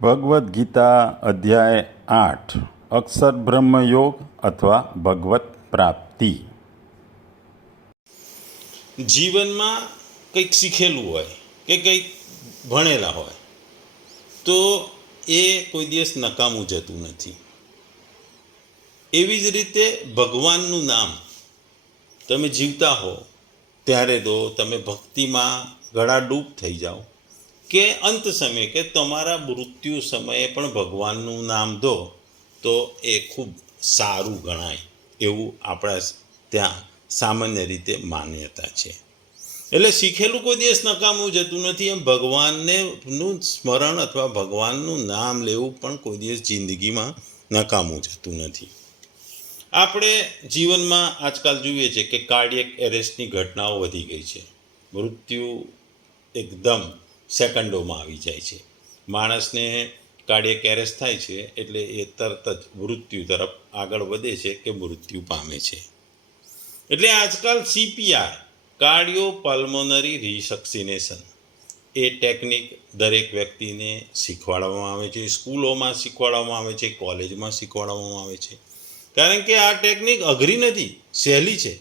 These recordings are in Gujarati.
ભગવદ્ ગીતા અધ્યાય 8 અક્ષર બ્રહ્મ યોગ અથવા ભગવત પ્રાપ્તિ. જીવનમાં કંઈક શીખેલું હોય કે કંઈક ભણેલા હોય તો એ કોઈ દિવસ નકામું જતું નથી. એવી જ રીતે ભગવાનનું નામ તમે જીવતા હો ત્યારે દો, તમે ભક્તિમાં ગળાડૂબ થઈ જાઓ કે અંત સમયે કે તમારા મૃત્યુ સમયે પણ ભગવાનનું નામ દો તો એ ખૂબ સારું ગણાય એવું આપણા ત્યાં સામાન્ય રીતે માન્યતા છે. એટલે શીખેલું કોઈ દિવસ નકામું જતું નથી. એમ ભગવાનનું સ્મરણ અથવા ભગવાનનું નામ લેવું પણ કોઈ દિવસ જિંદગીમાં નકામું જતું નથી. આપણે જીવનમાં આજકાલ જોઈએ છે કે કાર્ડિયક એરેસ્ટની ઘટનાઓ વધી ગઈ છે. મૃત્યુ એકદમ સેકન્ડોમાં આવી જાય છે. માણસને કાર્ડિયક એરેસ્ટ થાય છે એટલે એ તરત જ મૃત્યુ તરફ આગળ વધે છે કે મૃત્યુ પામે છે. એટલે આજકાલ CPR કાર્ડિયો પલ્મોનરી રિસક્સિનેશન એ ટેકનિક દરેક વ્યક્તિને શીખવાડવામાં આવે છે. સ્કૂલોમાં શીખવાડવામાં આવે છે, કોલેજમાં શીખવાડવામાં આવે છે. કારણ કે આ ટેકનિક અઘરી નથી, સહેલી છે,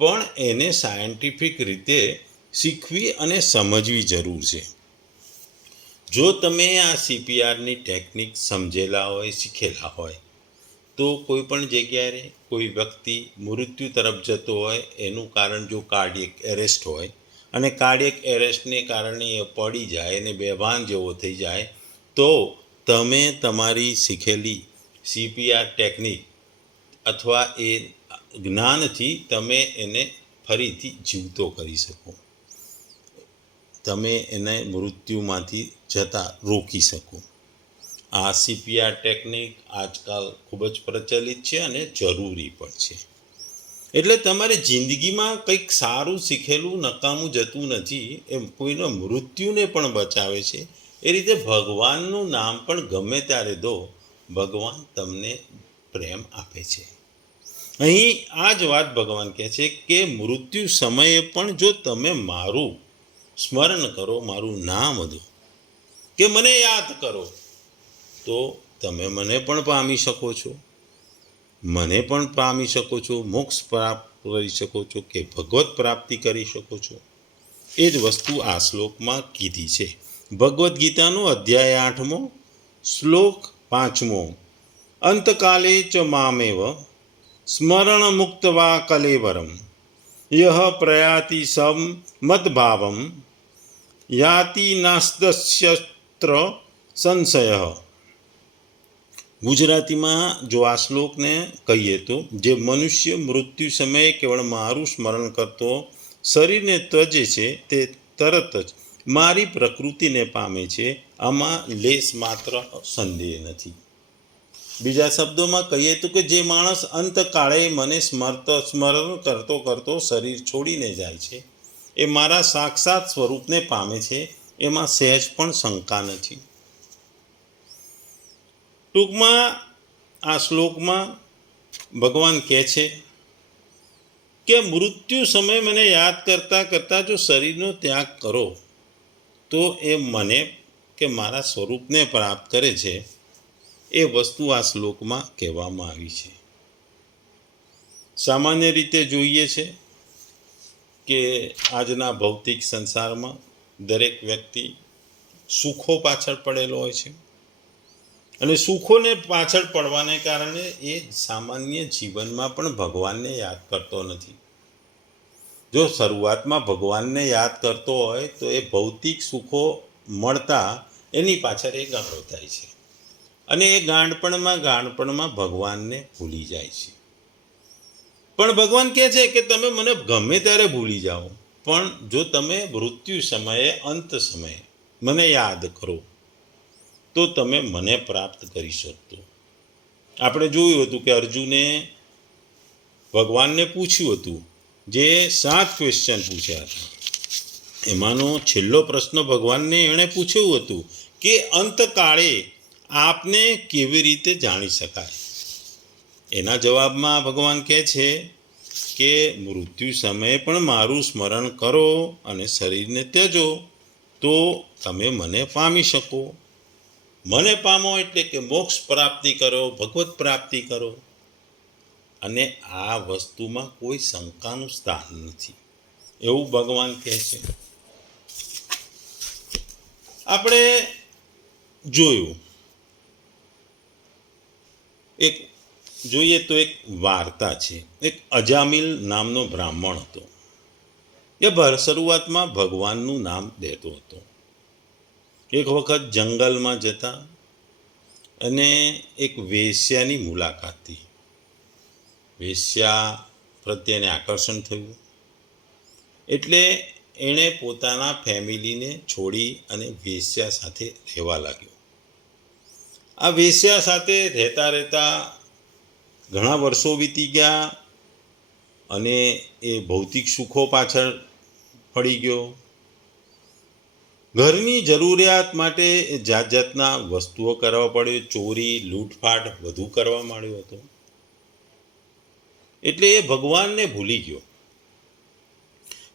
પણ એને સાયન્ટિફિક રીતે શીખવી અને સમજવી જરૂર છે. જો તમે આ CPRની ટેકનિક સમજેલા હોય, શીખેલા હોય તો કોઈ પણ જગ્યાએ કોઈ વ્યક્તિ મૃત્યુ તરફ જતો હોય, એનું કારણ જો કાર્ડિયક એરેસ્ટ હોય અને કાર્ડિયક એરેસ્ટને કારણે એ પડી જાય અને બેભાન જેવો થઈ જાય તો તમે તમારી શીખેલી CPR ટેકનિક અથવા એ જ્ઞાનથી તમે એને ફરીથી જીવતો કરી શકો. તમે એને મૃત્યુમાંથી જતા રોકી શકો. આ CPR ટેકનિક આજકાલ ખૂબ જ પ્રચલિત છે અને જરૂરી પણ છે. એટલે તમારે જિંદગીમાં કંઈક સારું શીખેલું નકામું જતું નથી. એમ કોઈના મૃત્યુને પણ બચાવે છે. એ રીતે ભગવાનનું નામ પણ ગમે ત્યારે દો, ભગવાન તમને પ્રેમ આપે છે. અહીં આ જ વાત ભગવાન કહે છે કે મૃત્યુ સમયે પણ જો તમે મારું સ્મરણ કરો, મારું નામ દો કે મને યાદ કરો તો તમે મને પણ પામી શકો છો, મને પણ પામી શકો છો, મોક્ષ પ્રાપ્ત કરી શકો છો કે ભગવત પ્રાપ્તિ કરી શકો છો. એ જ વસ્તુ આ શ્લોકમાં કીધી છે. ભગવદ્ ગીતાનો અધ્યાય 8મો શ્લોક 5મો. અંતકાલે ચ મામેવ સ્મરણ મુક્તવા કલેવરમ યહ પ્રયાતિ સમ મદભાવમ યાતિ નાસ્તસ્યત્ર સંશય. ગુજરાતીમાં જો આ શ્લોકને કહીએ તો, જે મનુષ્ય મૃત્યુ સમયે કેવળ મારું સ્મરણ કરતો શરીરને ત્યજે છે તે તરત જ મારી પ્રકૃતિને પામે છે, આમાં લેશ માત્ર સંદેહ નથી. બીજા શબ્દોમાં કહીએ તો કે જે માણસ અંતકાળે મને સ્મરણ કરતો કરતો શરીર છોડીને જાય છે એ મારા સાક્ષાત સ્વરૂપને પામે છે, એમાં સહેજ પણ શંકા નથી. ટૂંકમાં આ શ્લોકમાં ભગવાન કહે છે કે મૃત્યુ સમયે મને યાદ કરતાં કરતાં જો શરીરનો ત્યાગ કરો તો એ મને કે મારા સ્વરૂપને પ્રાપ્ત કરે છે. એ વસ્તુ આ શ્લોકમાં કહેવામાં આવી છે. સામાન્ય રીતે જોઈએ છે કે આજના ભૌતિક સંસારમાં દરેક વ્યક્તિ સુખો પાછળ પડેલો હોય છે અને સુખોને પાછળ પડવાને કારણે એ સામાન્ય જીવનમાં પણ ભગવાનને યાદ કરતો નથી. જો શરૂઆતમાં ભગવાનને યાદ કરતો હોય તો એ ભૌતિક સુખો મળતા એની પાછળ એ ગાંડો થાય છે અને એ ગાંડપણમાં ભગવાનને ભૂલી જાય છે. પણ ભગવાન કહે છે કે તમે મને ગમે ત્યારે ભૂલી જાઓ, પણ જો તમે મૃત્યુ સમયે, અંત સમયે મને યાદ કરો તો તમે મને પ્રાપ્ત કરી શકશો. આપણે જોયું હતું કે અર્જુને ભગવાનને પૂછ્યું હતું, જે 7 ક્વેશ્ચન પૂછ્યા હતા એમાંનો છેલ્લો પ્રશ્ન ભગવાનને એણે પૂછ્યું હતું કે અંતકાળે આપને કેવી રીતે જાણી શકાય. એના જવાબમાં ભગવાન કહે છે કે મૃત્યુ સમયે પણ મારું સ્મરણ કરો અને શરીરને ત્યજો તો તમે મને પામી શકો. મને પામો એટલે કે મોક્ષ પ્રાપ્તિ કરો, ભગવત પ્રાપ્તિ કરો. અને આ વસ્તુમાં કોઈ શંકાનું સ્થાન નથી, એવું ભગવાન કહે છે. આપણે જોયું, જોઈએ તો એક વાર્તા છે. એક અજામિલ નામનો બ્રાહ્મણ હતો. એ શરૂઆતમાં ભગવાનનું નામ લેતો હતો. એક વખત જંગલમાં જતા અને એક વેશ્યાની મુલાકાત થઈ. વેશ્યા પ્રત્યે એને આકર્ષણ થયું એટલે એણે પોતાના ફેમિલીને છોડી અને વેશ્યા સાથે રહેવા લાગ્યો. આ વેશ્યા સાથે રહેતા રહેતા ઘણા વર્ષો વીતી ગયા અને એ ભૌતિક સુખો પાછળ પડી ગયો. ઘરની જરૂરિયાત માટે જાત જાતના વસ્તુઓ કરવા પડ્યો, ચોરી લૂંટફાટ વધુ કરવા માંડ્યો હતો. એટલે એ ભગવાનને ભૂલી ગયો.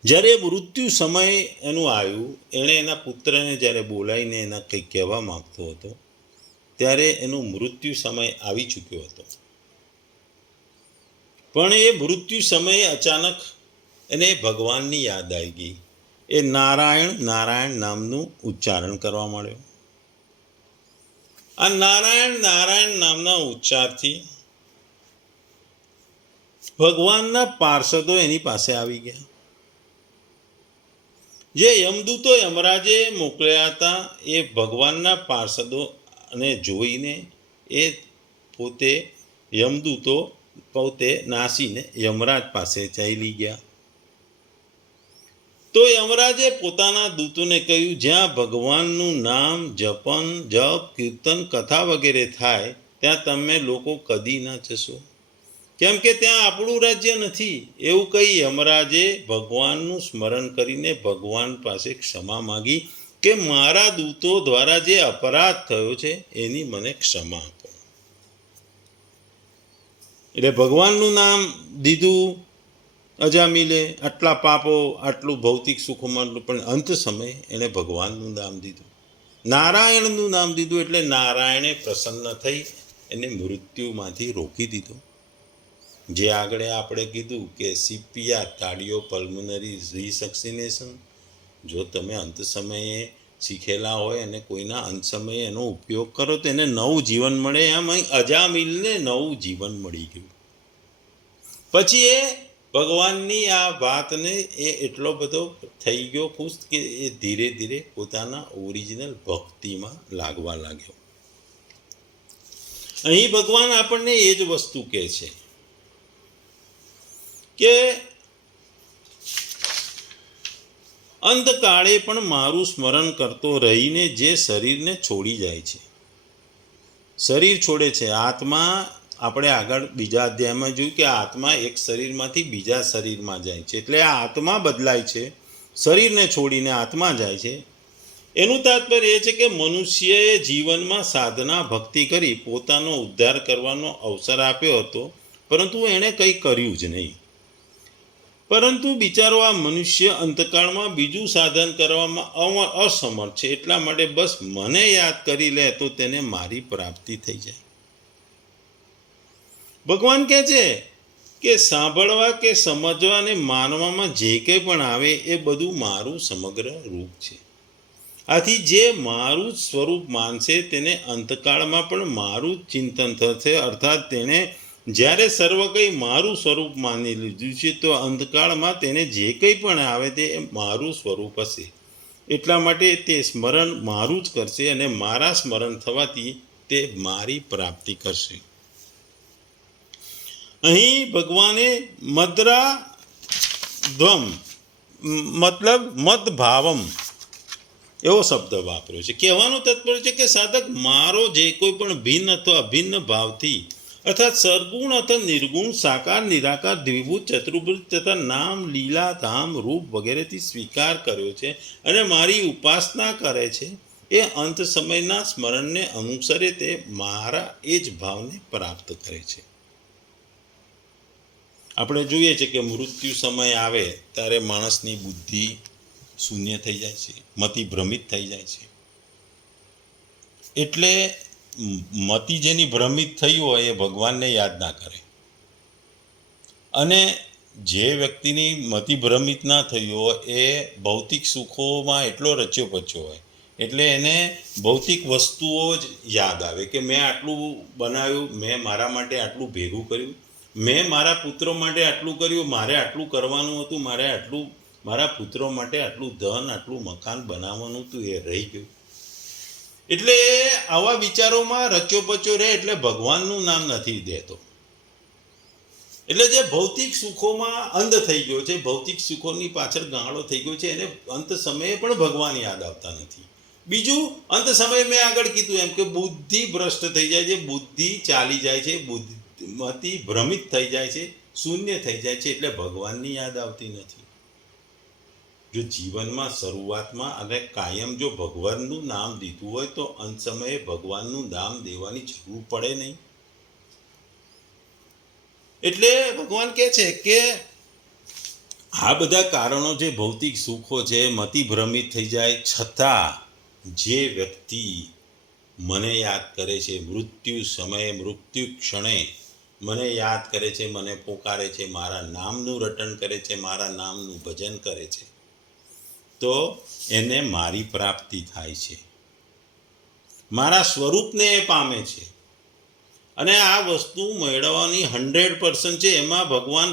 જ્યારે મૃત્યુ સમય એનું આવ્યું, એણે એના પુત્રને જ્યારે બોલાવીને એના કંઈક કહેવા માગતો હતો ત્યારે એનું મૃત્યુ સમય આવી ચૂક્યો હતો. પણ એ મૃત્યુ સમયે અચાનક એને ભગવાનની યાદ આવી ગઈ. એ નારાયણ નારાયણ નામનું ઉચ્ચારણ કરવા માંડ્યો. આ નારાયણ નારાયણ નામના ઉચ્ચારથી ભગવાનના પાર્ષદો એની પાસે આવી ગયા. જે યમદૂતો યમરાજે મોકલ્યા હતા એ ભગવાનના પાર્ષદોને જોઈને એ પોતે યમદૂતો પોતે નાસીને યમરાજ પાસે ચાલી ગયા. તો યમરાજે પોતાના દૂતોને કહ્યું, જ્યાં ભગવાનનું નામ જપન જપ કીર્તન કથા વગેરે થાય ત્યાં તમે લોકો કદી ના જશો, કેમ કે ત્યાં આપણું રાજ્ય નથી. એવું કહી યમરાજે ભગવાનનું સ્મરણ કરીને ભગવાન પાસે ક્ષમા માગી કે મારા દૂતો દ્વારા જે અપરાધ થયો છે એની મને ક્ષમા આપો. એટલે ભગવાનનું નામ દીધું અજામિલે. આટલા પાપો, આટલું ભૌતિક સુખમાં, પણ અંત સમયે એણે ભગવાનનું નામ દીધું, નારાયણનું નામ દીધું. એટલે નારાયણે પ્રસન્ન થઈ એને મૃત્યુમાંથી રોકી દીધો. જે આગળ આપણે કીધું કે સીપીઆર કાર્ડિયો પલ્મોનરી રિસક્સિનેશન, જો તમે અંત સમયે શીખેલા હોય અને કોઈના અંત સમયે એનો ઉપયોગ કરો તો એને નવું જીવન મળે. એમ અહીં અજામિલને નવું જીવન મળી ગયું. પછી એ ભગવાનની આ વાતને એ એટલો બધો થઈ ગયો ખુશ કે એ ધીરે ધીરે પોતાના ઓરિજિનલ ભક્તિમાં લાગવા લાગ્યો. અહીં ભગવાન આપણને એ જ વસ્તુ કહે છે કે અંતકાળે પણ મારું સ્મરણ કરતો રહીને જે શરીરને છોડી જાય છે, શરીર છોડે છે. આત્મા, આપણે આગળ બીજા અધ્યાયમાં જોયું કે આત્મા એક શરીરમાંથી બીજા શરીરમાં જાય છે. એટલે આ આત્મા બદલાય છે, શરીરને છોડીને આત્મા જાય છે. એનું તાત્પર્ય એ છે કે મનુષ્યએ જીવનમાં સાધના ભક્તિ કરી પોતાનો ઉદ્ધાર કરવાનો અવસર આપ્યો હતો, પરંતુ એણે કંઈ કર્યું જ નહીં. પરંતુ બિચારો આ મનુષ્ય અંતકાળમાં બીજું સાધન કરવામાં અસમર્થ છે. એટલા માટે બસ મને યાદ કરી લે તો તેને મારી પ્રાપ્તિ થઈ જાય. ભગવાન કહે છે કે સાંભળવા કે સમજવા અને માનવામાં જે કંઈ પણ આવે એ બધું મારું સમગ્ર રૂપ છે. આથી જે મારું જ સ્વરૂપ માનશે તેને અંતકાળમાં પણ મારું જ ચિંતન થશે. અર્થાત તેણે જ્યારે સર્વ કંઈ મારું સ્વરૂપ માની લીધું છે તો અંતકાળમાં તેને જે કંઈ પણ આવે તે મારું સ્વરૂપ હશે. એટલા માટે તે સ્મરણ મારું જ કરશે અને મારા સ્મરણ થવાથી તે મારી પ્રાપ્તિ કરશે. અહીં ભગવાને મદ્રા ધ્વમ મતલબ મદભાવમ એવો શબ્દ વાપર્યો છે. કહેવાનું તાત્પર્ય છે કે સાધક મારો જે કોઈ પણ ભિન્ન અથવા અભિન્ન ભાવથી અર્થાત સરગુણ અથવા નિર્ગુણ, સાકાર નિરાકાર, દ્વિભુત ચતુર્ભુજ તથા નામ લીલા ધામ રૂપ વગેરેથી સ્વીકાર કર્યો છે અને મારી ઉપાસના કરે છે, એ અંત સમયના સ્મરણને અનુસરે તે મારા એ જ ભાવને પ્રાપ્ત કરે છે. આપણે જોઈએ છીએ કે મૃત્યુ સમય આવે ત્યારે માણસની બુદ્ધિ શૂન્ય થઈ જાય છે, મતિ ભ્રમિત થઈ જાય છે. એટલે મતિ જેની ભ્રમિત થઈ હોય એ ભગવાનને યાદ ના કરે, અને જે વ્યક્તિની મતિ ભ્રમિત ના થઈ હોય એ ભૌતિક સુખોમાં એટલો રચ્યો પચ્યો હોય એટલે એને ભૌતિક વસ્તુઓ જ યાદ આવે કે મેં આટલું બનાવ્યું, મેં મારા માટે આટલું ભેગું કર્યું, મેં મારા પુત્રો માટે આટલું કર્યું, મારે આટલું કરવાનું હતું, મારા પુત્રો માટે આટલું ધન, આટલું મકાન બનાવવાનું હતું, એ રહી ગયું. એટલે આવા વિચારોમાં રચ્યો પચ્યો રહે એટલે ભગવાનનું નામ નથી દેતો. એટલે જે ભૌતિક સુખોમાં અંધ થઈ ગયો છે, ભૌતિક સુખોની પાછળ ગાળો થઈ ગયો છે, એને અંત સમયે પણ ભગવાન યાદ આવતા નથી. બીજું, અંત સમયે મેં આગળ કીધું એમ કે બુદ્ધિ ભ્રષ્ટ થઈ જાય છે, બુદ્ધિ ચાલી જાય છે, બુદ્ધિમતી ભ્રમિત થઈ જાય છે, શૂન્ય થઈ જાય છે, એટલે ભગવાનની યાદ આવતી નથી. જો જીવનમાં શરૂઆતમાં અને કાયમ જો ભગવાનનું નામ દીધું હોય તો અંત સમયે ભગવાનનું નામ દેવાની જરૂર પડે નહીં. એટલે ભગવાન કહે છે કે આ બધા કારણો જે ભૌતિક સુખો છે, મતિ ભ્રમિત થઈ જાય છતાં જે વ્યક્તિ મને યાદ કરે છે, મૃત્યુ સમયે, મૃત્યુ ક્ષણે મને યાદ કરે છે, મને પોકારે છે, મારા નામનું રટણ કરે છે, મારા નામનું ભજન કરે છે, તો એને મારી પ્રાપ્તિ થાય છે, મારા સ્વરૂપને એ પામે છે. અને આ વસ્તુ મેળવવાની 100% છે. એમાં ભગવાન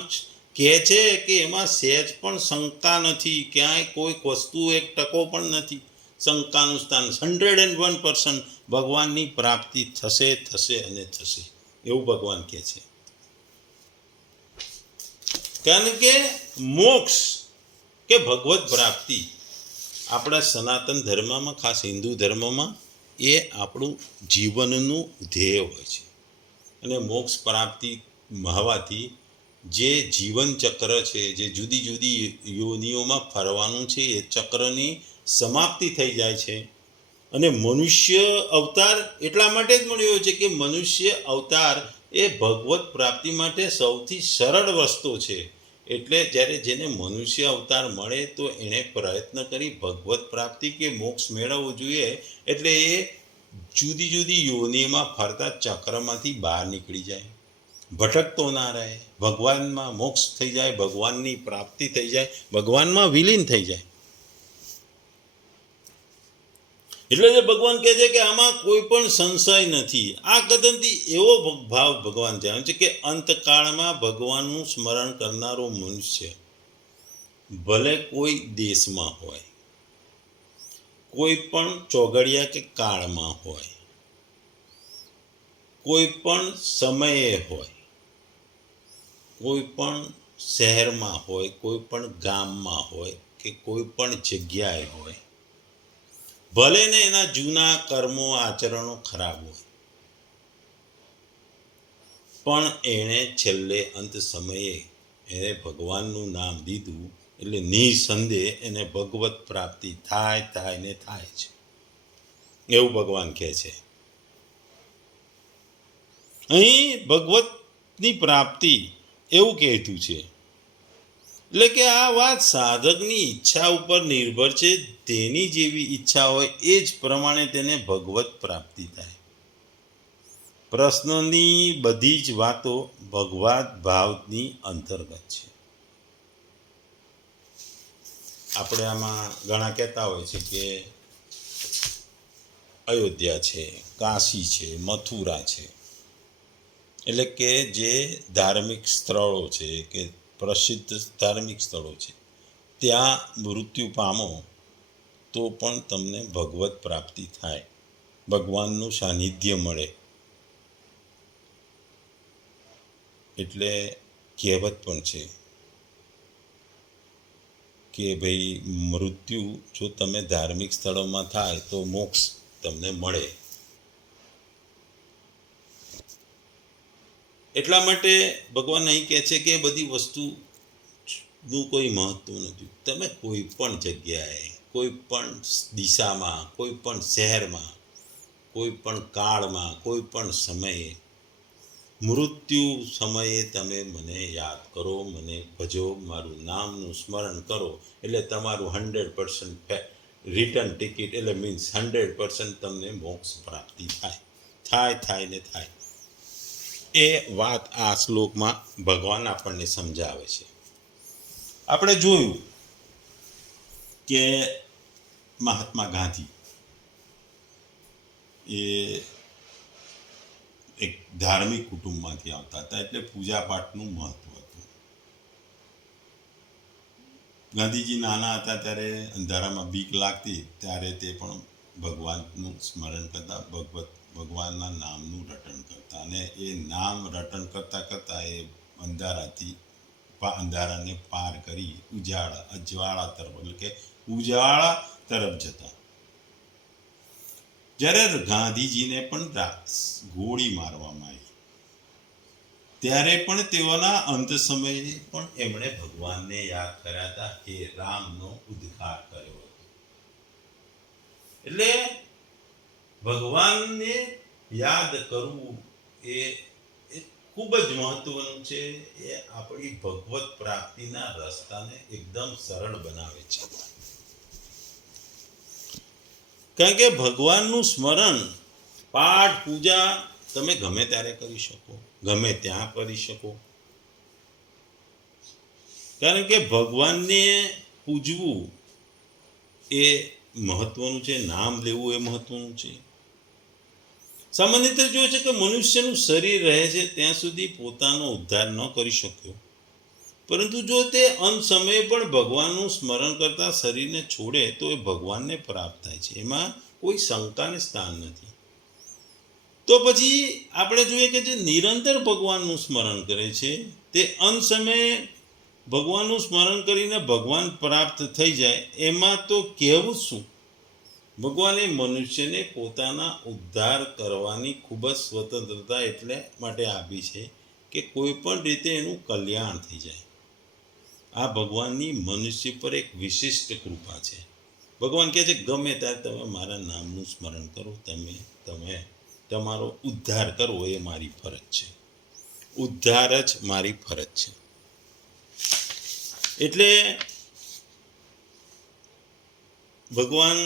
કહે છે કે એમાં સહેજ પણ શંકા નથી, ક્યાંય કોઈ વસ્તુ 1% પણ નથી શંકાનું સ્થાન. 101% ભગવાનની પ્રાપ્તિ થશે, થશે અને થશે, એવું ભગવાન કહે છે. કારણ કે મોક્ષ કે ભગવત પ્રાપ્તિ આપણા સનાતન ધર્મમાં, ખાસ હિન્દુ ધર્મમાં, એ આપણું જીવનનું ધ્યેય હોય છે. અને મોક્ષ પ્રાપ્તિ હોવાથી જે જીવન ચક્ર છે, જે જુદી જુદી યોનિઓમાં ફરવાનું છે, એ ચક્રની સમાપ્તિ થઈ જાય છે. અને મનુષ્ય અવતાર એટલા માટે જ મળ્યો છે કે મનુષ્ય અવતાર એ ભગવત પ્રાપ્તિ માટે સૌથી સરળ વસ્તુ છે. એટલે જ્યારે જેને મનુષ્ય અવતાર મળે તો એણે પ્રયત્ન કરી ભગવત પ્રાપ્તિ કે મોક્ષ મેળવવો જોઈએ. એટલે એ જુદી જુદી યોનિમાં ફરતા ચક્રમાંથી બહાર નીકળી જાય, ભટકતો ના રહે, ભગવાનમાં મોક્ષ થઈ જાય, ભગવાનની પ્રાપ્તિ થઈ જાય, ભગવાનમાં વિલીન થઈ જાય. એટલે જે ભગવાન કહે છે કે આમાં કોઈ પણ સંશય નથી. આ કથનથી એવો ભાવ ભગવાન જાણે છે કે અંતકાળમાં ભગવાનનું સ્મરણ કરનારો મનુષ્ય ભલે કોઈ દેશમાં હોય, કોઈ પણ ચોઘડિયા કે કાળમાં હોય, કોઈ પણ સમયે હોય, કોઈ પણ શહેરમાં હોય, કોઈ પણ ગામમાં હોય કે કોઈ પણ જગ્યાએ હોય, ભલે ને એના જૂના કર્મો, આચરણો ખરાબ હોય, પણ એણે છેલ્લે અંત સમયે એને ભગવાનનું નામ દીધું એટલે નિસંદેહ એને ભગવત પ્રાપ્તિ થાય ને થાય છે, એવું ભગવાન કહે છે. અહીં ભગવતની પ્રાપ્તિ એવું કહેતું છે. એટલે કે આ વાત સાધકની ઈચ્છા ઉપર નિર્ભર છે. તેની જેવી ઈચ્છા હોય એ જ પ્રમાણે તેને ભગવત પ્રાપ્તિ થાય. પ્રશ્નની બધી જ વાતો ભગવત ભાવની અંતર્ગત છે. આપણે આમાં ઘણા કહેતા હોય છે કે અયોધ્યા છે, કાશી છે, મથુરા છે, એટલે કે જે ધાર્મિક સ્થળો છે કે પ્રસિદ્ધ ધાર્મિક સ્થળો છે, ત્યાં મૃત્યુ પામો તો પણ તમને ભગવત પ્રાપ્તિ થાય, ભગવાનનું સાનિધ્ય મળે. એટલે કહેવત પણ છે કે ભાઈ મૃત્યુ જો તમે ધાર્મિક સ્થળોમાં થાય તો મોક્ષ તમને મળે. એટલા માટે ભગવાન અહીં કહે છે કે બધી વસ્તુનું કોઈ મહત્વ નથી. તમે કોઈ પણ જગ્યાએ, કોઈ પણ દિશામાં, કોઈ પણ શહેરમાં, કોઈ પણ કાળમાં, કોઈ પણ સમયે, મૃત્યુ સમયે તમે મને યાદ કરો, મને ભજો, મારું નામનું સ્મરણ કરો, એટલે તમારું 100% રિટર્ન ટિકિટ એટલે મીન્સ 100% તમને મોક્ષ પ્રાપ્તિ થાય ને થાય. એ વાત આ શ્લોકમાં ભગવાન આપણને સમજાવે છે. આપણે જોયું કે મહાત્મા ગાંધી એ એક ધાર્મિક કુટુંબમાંથી આવતા હતા, એટલે પૂજાપાઠનું મહત્વ હતું. ગાંધીજી નાના હતા ત્યારે અંધારામાં બીક લાગતી, ત્યારે તે પણ ભગવાનનું સ્મરણ કરતા, ભગવાનના નામનું રટણ કરતા, અને એ નામ રટણ કરતાં કરતાં એ અંધારાને પાર કરી અજવાળા તરફ, એટલે કે ઉજાળા તરફ જતા. જ્યારે ગાંધીજીને પણ ગોળી મારવામાં આવી, ત્યારે પણ તેઓના અંત સમયે પણ એમણે ભગવાનને યાદ કર્યા હતા, એ રામનો ઉદ્ધાર કર્યો હતો. એટલે ભગવાનને યાદ કરવું એ ખૂબ જ મહત્વનું છે. એ આપણી ભગવત પ્રાપ્તિના રસ્તાને એકદમ સરળ બનાવે છે. કારણ કે ભગવાનનું સ્મરણ, પાઠ, પૂજા તમે ગમે ત્યારે કરી શકો, ગમે ત્યાં કરી શકો. કારણ કે ભગવાનને પૂજવું એ મહત્વનું છે, નામ લેવું એ મહત્વનું છે. સામાન્ય રીતે જોઈએ છે કે મનુષ્યનું શરીર રહે છે ત્યાં સુધી પોતાનો ઉદ્ધાર ન કરી શક્યો, પરંતુ જો તે અંત સમયે પણ ભગવાનનું સ્મરણ કરતા શરીરને છોડે તો એ ભગવાનને પ્રાપ્ત થાય છે. એમાં કોઈ શંકાને સ્થાન નથી. તો પછી આપણે જોઈએ કે જે નિરંતર ભગવાનનું સ્મરણ કરે છે તે અંત સમયે ભગવાનનું સ્મરણ કરીને ભગવાન પ્રાપ્ત થઈ જાય. એમાં તો કહેવું શું, ભગવાને મનુષ્યને પોતાના ઉદ્ધાર કરવાની ખૂબ જ સ્વતંત્રતા એટલે માટે આપી છે કે કોઈ પણ રીતે એનું કલ્યાણ થઈ જાય. આ ભગવાનની મનુષ્ય પર એક વિશિષ્ટ કૃપા છે. ભગવાન કહે છે ગમે ત્યારે તમે મારા નામનું સ્મરણ કરો, તમે તમારો ઉદ્ધાર કરવો એ મારી ફરજ છે. ઉદ્ધાર જ મારી ફરજ છે. એટલે ભગવાન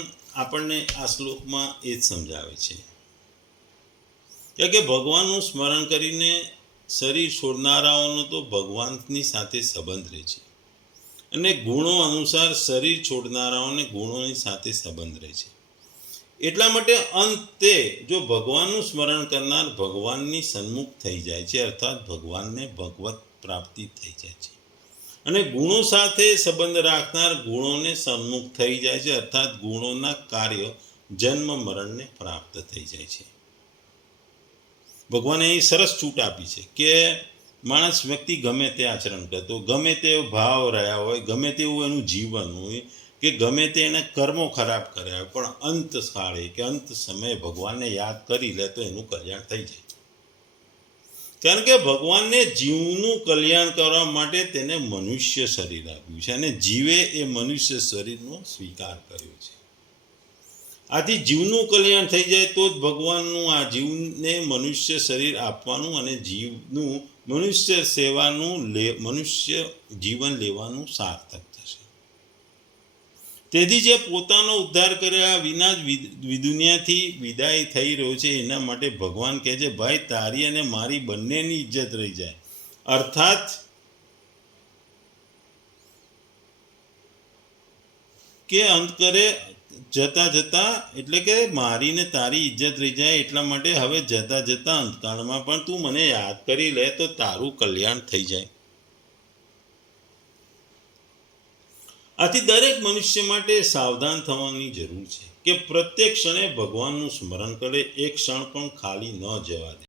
આપણને આ શ્લોકમાં એ જ સમજાવે છે કે ભગવાનનું સ્મરણ કરીને શરીર છોડનારાઓનો તો ભગવાનની સાથે સંબંધ રહે છે, અને ગુણો અનુસાર શરીર છોડનારાઓને ગુણોની સાથે સંબંધ રહે છે. એટલા માટે અંતે જો ભગવાનનું સ્મરણ કરનાર ભગવાનની સન્મુખ થઈ જાય છે, અર્થાત ભગવાનને ભગવત પ્રાપ્તિ થઈ જાય છે, અને ગુણો સાથે સંબંધ રાખનાર ગુણોને સન્મુખ થઈ જાય છે, અર્થાત ગુણોના કાર્ય જન્મ મરણને પ્રાપ્ત થઈ જાય છે. ભગવાને અહીં સરસ છૂટ આપી છે કે માણસ વ્યક્તિ ગમે તે આચરણ કરતો, ગમે તે ભાવ રહ્યા હોય, ગમે તેવું એનું જીવન હોય, કે ગમે તે એને કર્મો ખરાબ કર્યા હોય, પણ અંત કાળે કે અંત સમયે ભગવાનને યાદ કરી લે તો એનું કલ્યાણ થઈ જાય. કારણ કે ભગવાનને જીવનું કલ્યાણ કરવા માટે તેને મનુષ્ય શરીર આપ્યું છે, અને જીવે એ મનુષ્ય શરીરનો સ્વીકાર કર્યો છે. આથી જીવનું કલ્યાણ થઈ જાય તો જ ભગવાનનું આ જીવને મનુષ્ય શરીર આપવાનું અને જીવનું મનુષ્ય સેવાનું મનુષ્ય જીવન લેવાનું સાર્થક થશે. તેથી જે પોતાનો ઉદ્ધાર કર્યા વિના જ દુનિયાથી વિદાય થઈ રહ્યો છે, એના માટે ભગવાન કહે છે ભાઈ તારી અને મારી બંનેની ઇજ્જત રહી જાય. અર્થાત કે અંત કરે જતા એટલે કે મારી ને તારી ઇજ્જત રહી જાય. એટલા માટે હવે જતા અંતકાળમાં પણ તું મને યાદ કરી લે તો તારું કલ્યાણ થઈ જાય. આથી દરેક મનુષ્ય માટે સાવધાન થવાની જરૂર છે કે પ્રત્યેક ક્ષણે ભગવાનનું સ્મરણ કરે, એક ક્ષણ પણ ખાલી ન જવા દે.